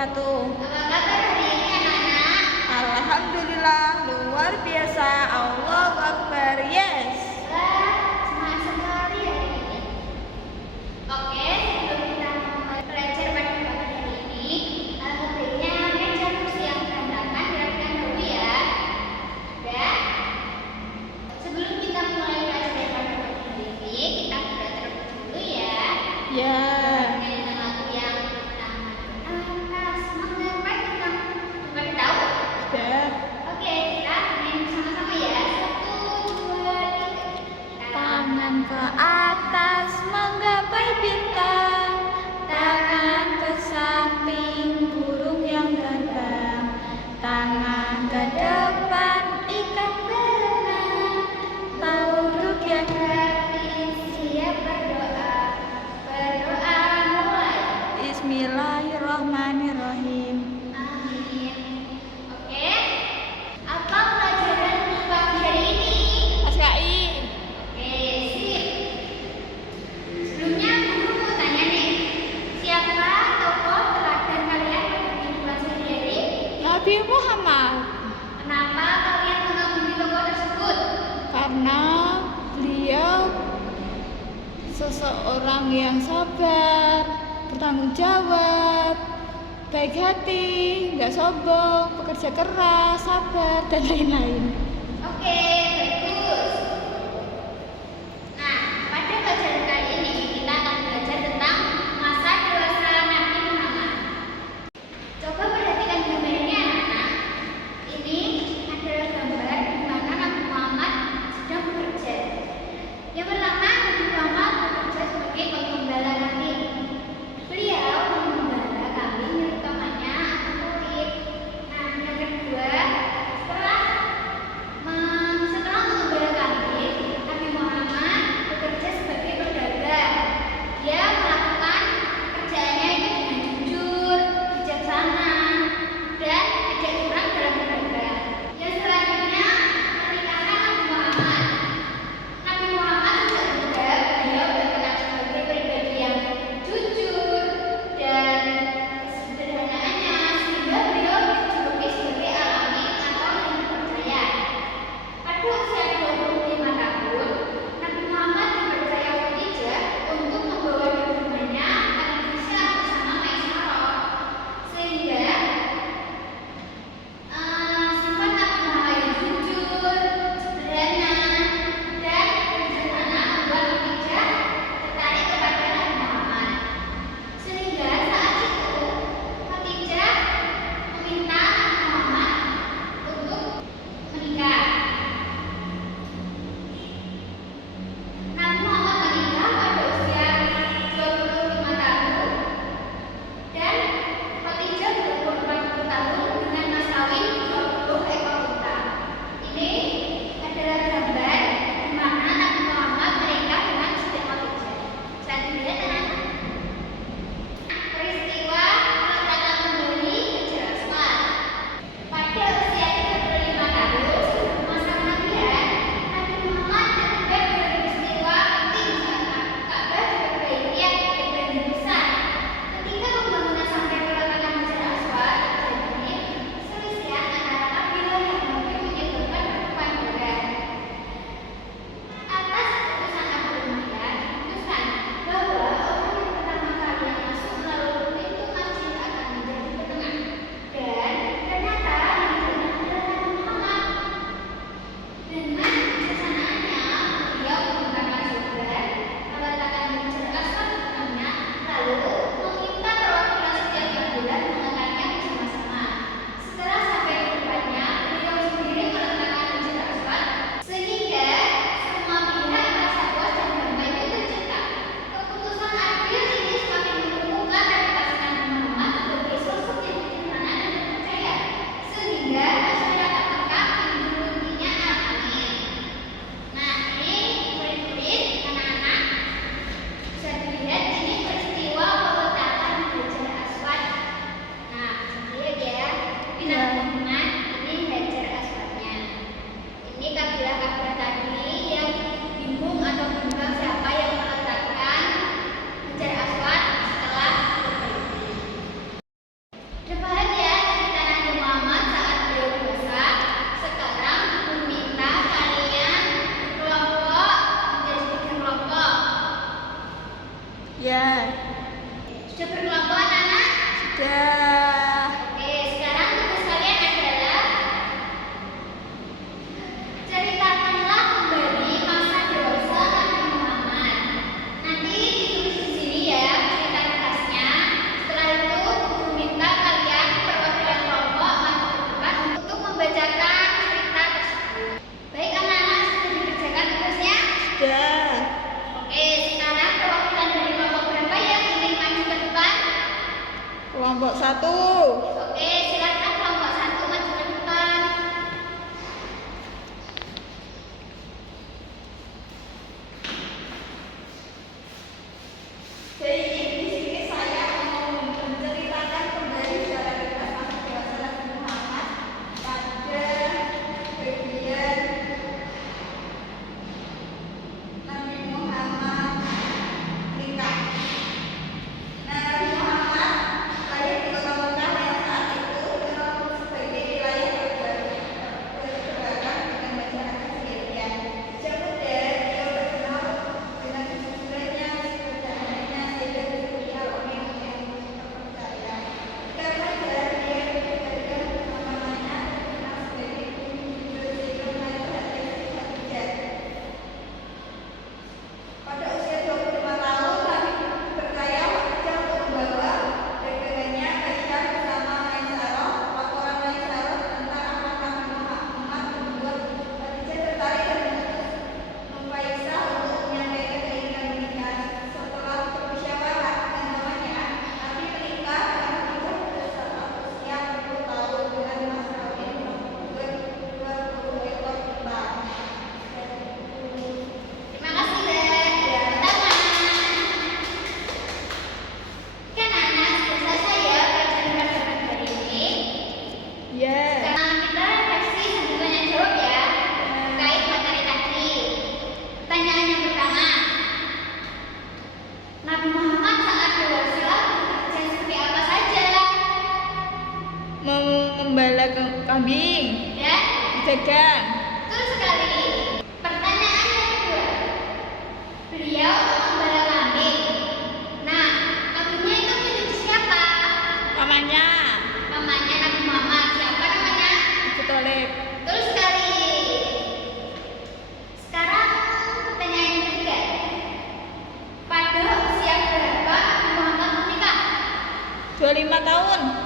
wabarakatuh. Apa kabar hari ini anak-anak? Alhamdulillah, luar biasa. Allahu Akbar. Yes. Semangat sekali hari ini. Oke, sebelum kita mulai belajar pada pagi hari ini, sebaiknya meja kursi yang berantakan dirapikan dulu ya. Ya. Sebelum kita mulai belajar pada pagi hari ini, kita sudah terlebih dulu ya. Ya. Dengan lagu yang pertama, mengapa kita pada tahu? Sudah. Oke, kita main sama-sama ya. 1, 2, 3. Tangan ke atas menggapai bintang, tangan ke samping burung yang terbang, tangan ke depan ikan berenang, tauruk yang Berarti siap berdoa. Berdoa mulai. Bismillahirrahmanirrahim. Amin. Oke. Apa pelajaran pagi hari ini? SKI. Oke, sip. Sebelumnya guru mau tanya nih, siapa tokoh teladan kalian pada kehidupan sehari-hari? Nabi Muhammad, Kenapa kalian mengagumi tokoh tersebut? karena beliau seseorang yang sabar, bertanggung jawab, baik hati, nggak sombong, bekerja keras, sabar, dan lain-lain. Oke, bagus. Nah, pada pelajaran kali ini kita akan belajar tentang masa dewasa Nabi Muhammad. Coba perhatikan gambar ini anak-anak. Ini adalah gambar di mana Nabi Muhammad sedang bekerja. Yang pertama, Nabi Muhammad bekerja sebagai penggembala kambing. Beliau menggembala kambing milik pamannya atau kulit. Nah, yang kedua, setelah 25 tahun.